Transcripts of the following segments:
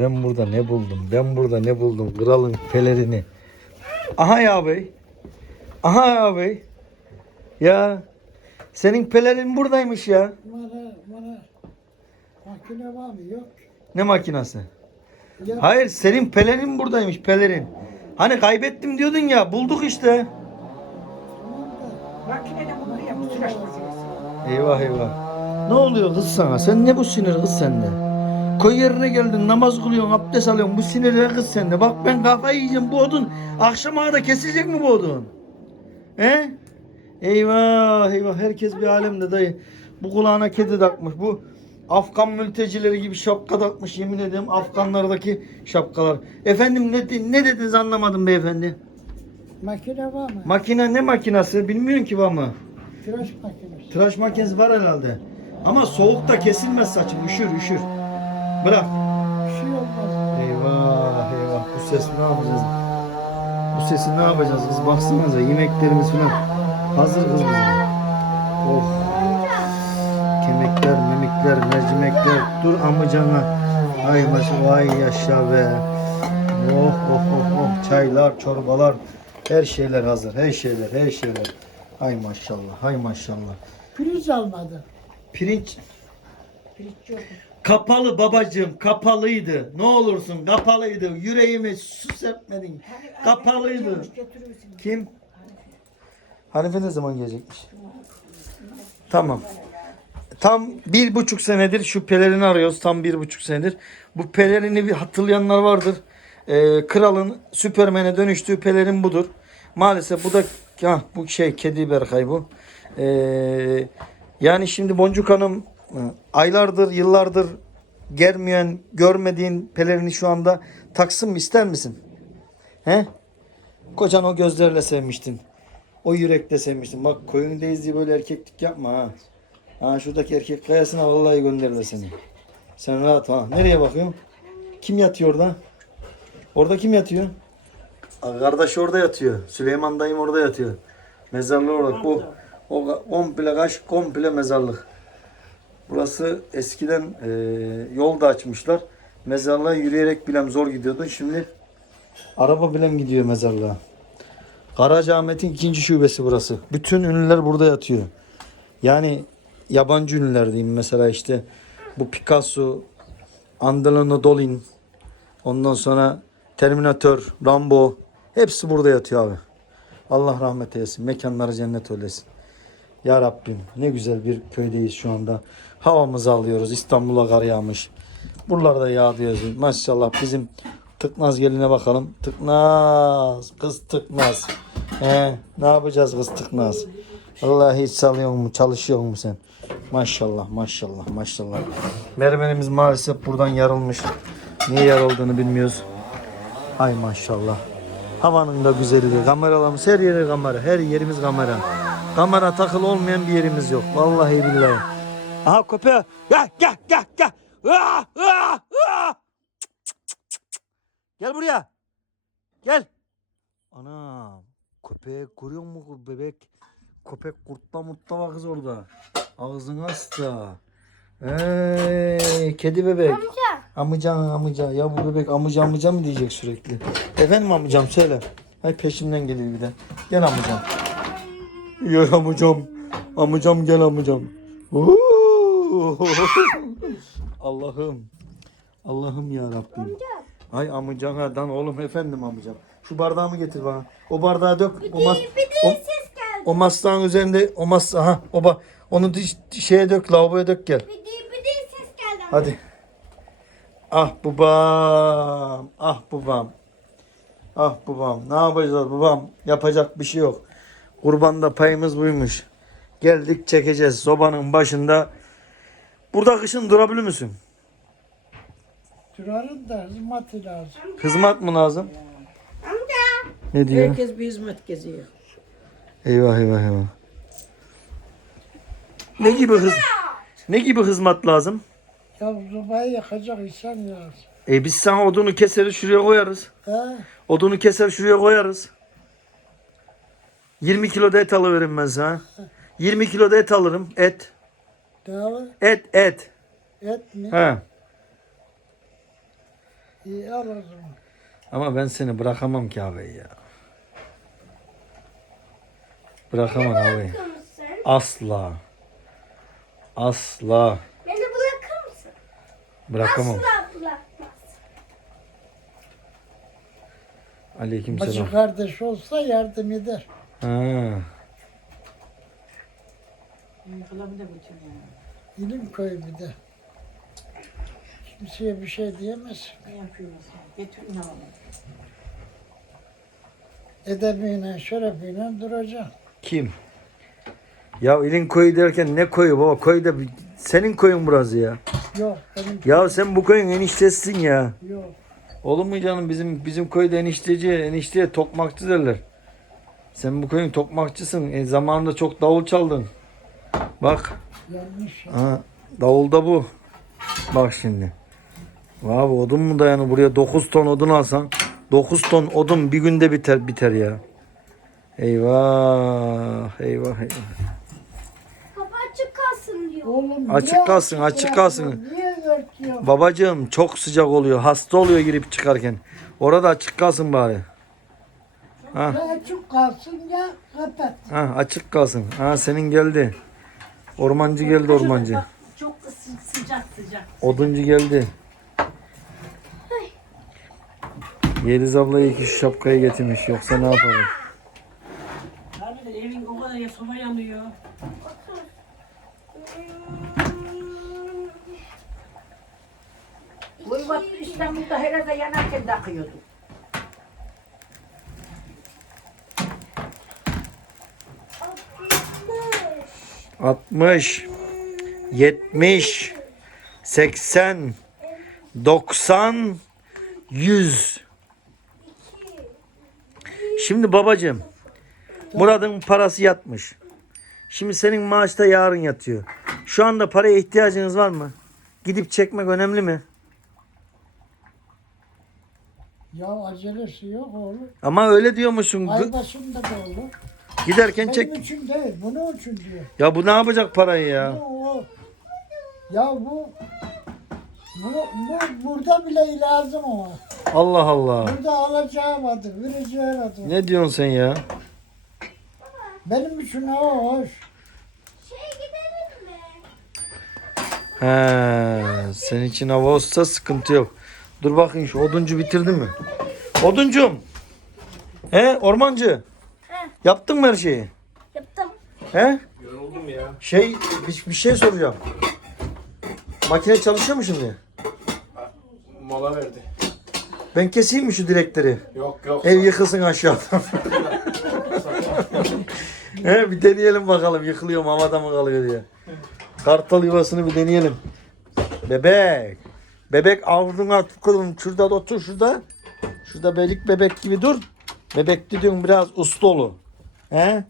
Ben burada ne buldum? Ben burada ne buldum? Kralın pelerini. Aha ya bey. Aha ya bey. Ya senin pelerin buradaymış ya. Bana, bana makine var mı? Yok. Ne makinası? Ya, Hayır senin pelerin buradaymış pelerin. Hani kaybettim diyordun ya bulduk işte. Makinede bunları yap. Süraş makinesi. Eyvah eyvah. Ne oluyor kız sana? Sen ne bu sinir kız sende? Koy yerine geldin namaz kılıyorsun abdest alıyorsun bu sinirler kız sende. Bak ben kafayı yiyeceğim bu odun. Akşama da kesilecek mi bu odun? He? Eyvah eyvah herkes bir alemde dayı. Bu kulağına kedi takmış. Bu Afgan mültecileri gibi şapka takmış yemin ederim Afganlardaki şapkalar. Efendim ne, ne dediniz anlamadım beyefendi. makine var mı? Makine ne makinası bilmiyorum ki var mı? Tıraş makinesi. Tıraş makinesi var herhalde. Ama soğukta kesilmez saçım. Üşür üşür. Bırak. Bir şey olmaz. Eyvah eyvah. Bu ses ne yapacağız? Bu sesi ne yapacağız kız? Baksanıza yemeklerimiz falan. Hazır kız bizim. Oh. Kemikler, memikler, mercimekler. Dur amcana. Ay maşallah ay yaşa be. Oh oh oh oh. Çaylar, çorbalar. Her şeyler hazır. Her şeyler, her şeyler. Ay maşallah, hay maşallah. Priz almadı. Pirinç Pirinç yok. Kapalı babacığım kapalıydı. Ne olursun kapalıydı. Yüreğimi su serpmedin. Hani Kapalıydı. Kim? Hanife ne zaman gelecekmiş? Tamam. Tam bir buçuk senedir şu pelerini arıyoruz. Tam bir buçuk senedir. Bu pelerini bir hatırlayanlar vardır. Ee, kralın Süpermen'e dönüştüğü pelerin budur. Maalesef bu da ha, bu şey kedi Berkay bu. Ee, yani şimdi Boncuk Hanım aylardır yıllardır germeyen görmediğin pelerini şu anda taksın mı ister misin? He? Kocan o gözlerle sevmiştin. O yürekle sevmiştin. Bak koyundeyiz diye böyle erkeklik yapma ha. Ha şuradaki erkek kayasına vallahi gönderirler seni. Sen rahat ha. Nereye bakıyorsun? Kim yatıyor orada? Orada kim yatıyor? Kardeş orada yatıyor. Süleyman dayım orada yatıyor. Mezarlığı orada. Bu o komple kaş komple mezarlık. Burası eskiden e, yol da açmışlar. Mezarlığa yürüyerek bilem zor gidiyordu. Şimdi araba bilem gidiyor mezarlığa. Karacaahmet'in ikinci şubesi burası. Bütün ünlüler burada yatıyor. Yani yabancı ünlüler diyeyim mesela işte bu Picasso, Angelina Dolin, ondan sonra Terminator, Rambo hepsi burada yatıyor abi. Allah rahmet eylesin. Mekanları cennet eylesin. Ya Rabbim ne güzel bir köydeyiz şu anda. Havamızı alıyoruz. İstanbul'a kar yağmış. Buralarda yağdıyoruz. Maşallah bizim Tıknaz geline bakalım. Tıknaz. Kız Tıknaz. He, ne yapacağız kız Tıknaz? Vallahi hiç salıyor mu? Çalışıyor mu sen? Maşallah maşallah maşallah. Mermerimiz maalesef buradan yarılmış. Niye yarıldığını bilmiyoruz. Ay maşallah. Havanın da güzelliği. Kameralarımız her yere kamera. Her yerimiz kamera. Kamera takılı olmayan bir yerimiz yok. Vallahi billahi. Aha köpeğe. Gel gel gel gel. Ah, ah, ah. Gel buraya. Gel. Ana. Köpek görüyor musun bebek? Köpek kurtla mutla var kız orada. Ağzını hasta. Hey, kedi bebek. Amca. Amca amca. Ya bu bebek amca amca mı diyecek sürekli. Efendim amcam söyle. Hay peşimden geliyor bir de. Gel amcam. Gel amcam. Amcam gel amcam. Oo. Allah'ım. Allah'ım ya Rabbim. Ay amcadan oğlum efendim amcam. Şu bardağımı getir bana. O bardağı dök. O, mas o, o masanın üzerinde o mas aha o ba onu diş, şeye dök lavaboya dök gel. Bir bir ses geldi. ama. Hadi. Ah babam. Ah babam. Ah babam. Ne yapacağız babam? Yapacak bir şey yok. Kurbanda payımız buymuş. Geldik çekeceğiz sobanın başında. Burada kışın durabilir misin? Durarın da hizmeti lazım. Hizmet mi lazım? Amca. Ne diyor? Herkes bir hizmet geziyor. Eyvah eyvah eyvah. Ne gibi hız Ne gibi hizmet lazım? Ya zobayı yakacak insan lazım. E biz sana odunu keseriz şuraya koyarız. He? Odunu keser şuraya koyarız. 20 kilo da et alıveririm ben sana. 20 kilo da et alırım. Et. Dağlı Et et. et mi? He. İyi al o zaman. Ama ben seni bırakamam ki abi ya. Bırakamam abi. Bırakır mısın? Asla. Asla. Beni bırakır mısın? Bırakamam. Asla bırakmaz. Aleyküm selam. Bacı kardeş olsa yardım eder. Ha. Yıkılamı da götürüyor. İlim koy bir de. Kimseye bir şey diyemez. Ne yapıyorsun sen? Getir ne olur. Edebiyle, şerefiyle duracaksın. Kim? Ya ilin koyu derken ne koyu baba? Koyu da bir- senin koyun burası ya. Yok benim Ya sen bu koyun eniştesin ya. yok. Olur mu canım bizim bizim koyda enişteci, enişteye tokmakçı derler. Sen bu koyun tokmakçısın. E, zamanında çok davul çaldın. Bak. Yanlış. Ha, davul da bu. Bak şimdi. Abi odun mu dayanır buraya 9 ton odun alsan 9 ton odun bir günde biter biter ya. Eyvah eyvah eyvah. Kapı açık kalsın diyor. Oğlum Açık niye kalsın, açık kalsın. Niye? Babacığım çok sıcak oluyor. Hasta oluyor girip çıkarken. Orada açık kalsın bari. Ha, Ya açık kalsın ya kapat. ha açık kalsın. Ha senin geldi. Ormancı geldi ormancı. Bak, Çok ısı- sıcak sıcak. Oduncu geldi. Yeliz abla iyi ki şu şapkayı getirmiş. Yoksa ne yapalım? Abi de evin o kadar ya soba yanıyor. Uyvat İstanbul'da herhalde yanarken takıyordu. 60 70 80 90 100 Şimdi babacığım Murat'ın parası yatmış. Şimdi senin maaş da yarın yatıyor. Şu anda paraya ihtiyacınız var mı? Gidip çekmek önemli mi? Ya acelesi yok oğlum. Ama öyle diyormuşsun. Ay başında da olur. Giderken Benim çek. için değil, bunun için diyor. Ya bu ne yapacak parayı ya? Bu, o- ya bu, bu, bu burada bile lazım ama. Allah Allah. Burada alacağı vardır, vereceği vardır. Ne diyorsun sen ya? Benim için o hoş. Şey gidelim mi? He, senin için hava olsa sıkıntı yok. Dur bakayım şu oduncu bitirdin mi? Oduncum. He, ormancı. Yaptın mı her şeyi? Yaptım. He? Yoruldum ya. Şey, bir, bir şey soracağım. Makine çalışıyor mu şimdi? Mola verdi. Ben keseyim mi şu direkleri? Yok yok. Ev yıkılsın aşağıdan. He, bir deneyelim bakalım yıkılıyor mu havada mı kalıyor diye. Kartal yuvasını bir deneyelim. Bebek. Bebek avluna tutalım. Şurada da otur şurada. Şurada belik bebek gibi dur. Bebek dediğin biraz uslu olu. He?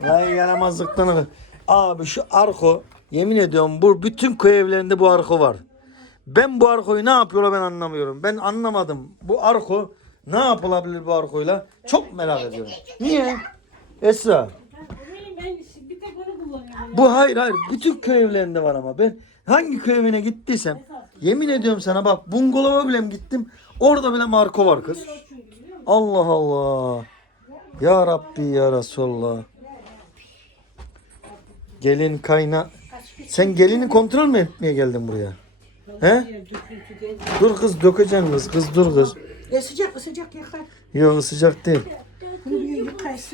Vay yaramazlıktan. Abi şu arko yemin ediyorum bu bütün köy evlerinde bu arko var. Ben bu arkoyu ne yapıyorlar ben anlamıyorum. Ben anlamadım. Bu arko ne yapılabilir bu arkoyla? Çok merak ediyorum. Niye? Esra. Bu hayır hayır. Bütün köy evlerinde var ama ben hangi köy evine gittiysem yemin ediyorum sana bak bungalova bile gittim. Orada bile marko var kız. Allah Allah. Ya Rabbi ya Resulallah. Gelin kayna. Sen gelini kontrol mü etmeye geldin buraya? He? Dur kız dökeceksin kız. Kız dur kız. Ya sıcak sıcak yakar. Yok sıcak değil.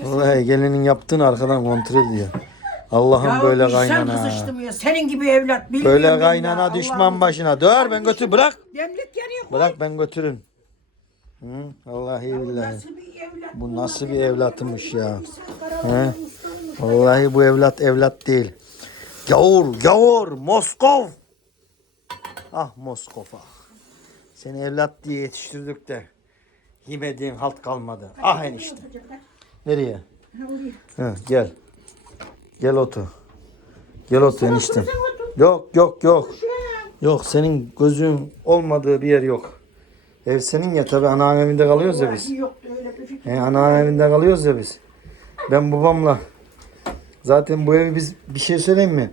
Vallahi gelinin yaptığını arkadan kontrol ediyor. Allah'ım böyle Sen kaynana. kızıştım ya. Senin gibi evlat. bilmiyorum Böyle ben kaynana düşman Allah'ım. başına. Dur ben götür bırak. Demlik yanıyor. Bırak ben götürün. Hı, vallahi billahi. Nasıl bir evlat? Bu nasıl bir evlatmış ya. He? Vallahi bu evlat evlat değil. Gavur, gavur, Moskov. Ah Moskov ah. Seni evlat diye yetiştirdik de yemediğin halt kalmadı. Ah enişte. Nereye? Ha, gel. Gel otur. Gel otur enişte. Yok yok yok. Yok senin gözün olmadığı bir yer yok. Ev senin ya tabi ana evinde kalıyoruz ya biz. Yok öyle bir fikir. E, ana evinde kalıyoruz ya biz. Ben babamla zaten bu evi biz bir şey söyleyeyim mi?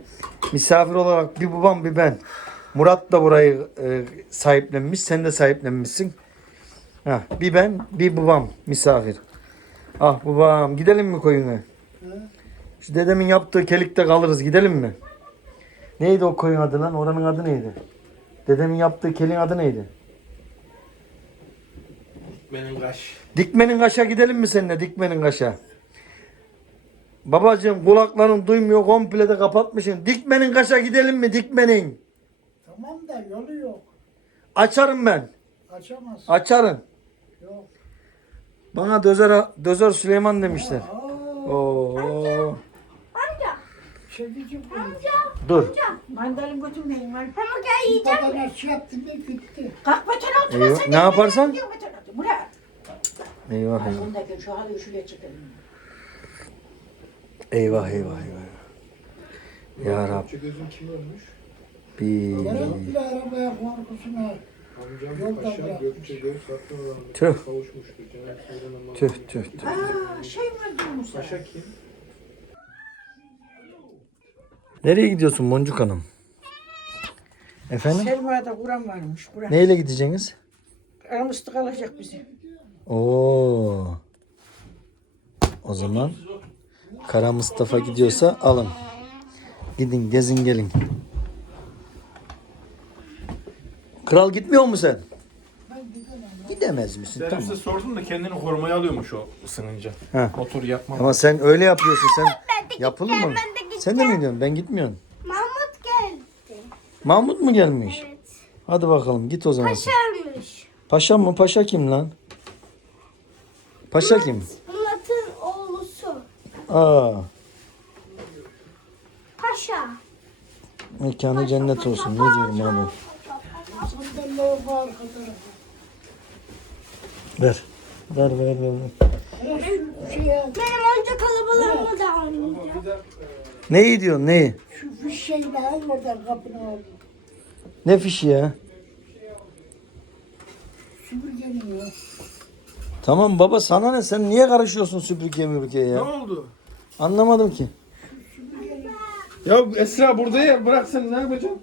Misafir olarak bir babam bir ben. Murat da burayı e, sahiplenmiş. Sen de sahiplenmişsin. Ha, bir ben, bir babam misafir. Ah babam gidelim mi koyuna? Şu dedemin yaptığı kelikte kalırız gidelim mi? Neydi o koyun adı lan? Oranın adı neydi? Dedemin yaptığı kelin adı neydi? Benim kaş. Dikmenin kaşa gidelim mi seninle? Dikmenin kaşa. Babacığım kulakların duymuyor komple de kapatmışsın. Dikmenin kaşa gidelim mi? Dikmenin. Tamam da yolu yok. Açarım ben. Açamazsın. Açarım. Yok. Bana dözer, dözer Süleyman demişler. Aa, Oo. Amca. çekici bu. Dur. Mandalin götürmeyin var. Hamburger yiyeceğim. Babadan şey yaptı mı gitti. Kalk Eyvah, sen ne yaparsan? beton altına. Murat. Eyvah eyvah. Bundaki şu halıyı şuraya çıkarın. Eyvah eyvah eyvah. Ya Rab. Gözüm kim ölmüş? Bir. Bile arabaya korkusuna. Amcam bırak. gökçe gök satın Tüh. kavuşmuştu. Tüh tüh tüh. Aa şey var Musa. Paşa kim? Nereye gidiyorsun Boncuk Hanım? Efendim? Selma'da Kur'an varmış. Kur'an. Neyle gideceksiniz? Aramızda kalacak bizi. Oo. O zaman Kara Mustafa gidiyorsa alın. Gidin gezin gelin. Kral gitmiyor mu sen? Gidemez misin? Servise Tamam. sordum da kendini korumaya alıyormuş o ısınınca. Ha. Motor yakmam. Ama sen öyle yapıyorsun. Sen yapılır mı? ben. Sen de mi gidiyorsun? Ben gitmiyorum. Mahmut geldi. Mahmut mu gelmiş? Evet. Hadi bakalım git o zaman. sen. Paşa mı? Paşa kim lan? Paşa kim? Murat'ın oğlusu. Aa, Paşa. mekanı cennet olsun. Ne diyorum abi? Ver. Ver ver ver. ver. Benim önce kalabalığımı da almayacağım. Neyi diyorsun neyi? şu fiş şeyini al oradan kapına al. Ne fişi ya? Süpürgenin ya. Tamam baba sana ne? Sen niye karışıyorsun süpürge müpürgeye Ne ya? oldu? Anlamadım ki. Ya Esra burada ya bırak sen ne yapacaksın?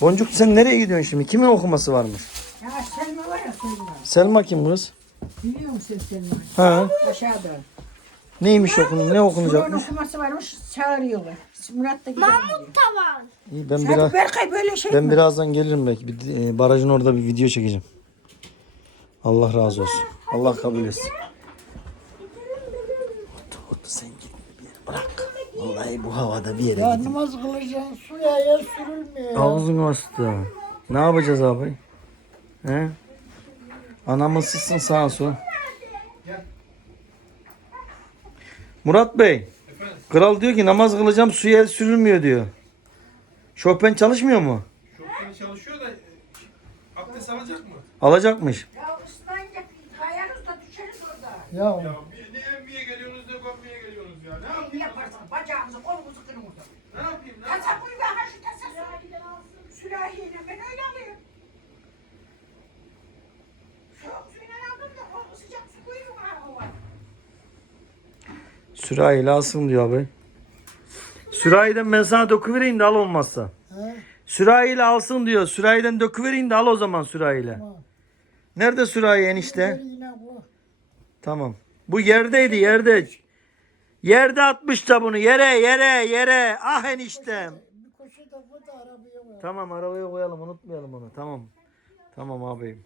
Boncuk sen nereye gidiyorsun şimdi? Kimin okuması varmış? Ya Selma var ya Selma. Selma kim kız? Biliyor musun Selma'yı? Ha? Aşağıda. Neymiş okunu? Ne Kur'an okunacakmış? okuması varmış çağırıyorlar. Murat da gidiyor. Mahmut da var. İyi ben Hadi biraz Berkay böyle şey ben mi? birazdan gelirim belki. Bir, e, barajın orada bir video çekeceğim. Allah razı olsun. Allah kabul etsin. Otur, otur sen git bir yere bırak. Vallahi bu havada bir yere Ya git. namaz kılacaksın suya yer sürülmüyor ya. Ağzını astı. Ne yapacağız abi? He? Anamın sıçsın sağa sol. Murat Bey. Kral diyor ki namaz kılacağım suya el sürülmüyor diyor. Chopin çalışmıyor mu? Çok çalışıyor da abdest alacak mı? Alacakmış. Ya ıslanacak. Kayarız da düşeriz orada. Ya Ya bir, ne emmiye geliyorsunuz ne kommaya geliyorsunuz ya. Ne Ne yapayım? yaparsan bacağımızı kolumuzu kırın orada. Ne yapayım? Ne Kasa kuyu ve haşı kasa sürahiyle ben öyle alıyorum. Soğuk suyla aldım da o sıcak su koyuyorum ha var. Sürahiyle alsın diyor abi. Sürahiden ben sana döküvereyim de al olmazsa. he? Sürahiyle alsın diyor. Sürahiden döküvereyim de al o zaman sürahiyle. Tamam. Nerede sürahi enişte? Bu. Tamam. Bu yerdeydi yerde. Yerde atmış da bunu yere yere yere. Ah eniştem. Bir koşu da bu da arabaya var. Tamam arabaya koyalım unutmayalım onu. Tamam. Tamam ağabeyim.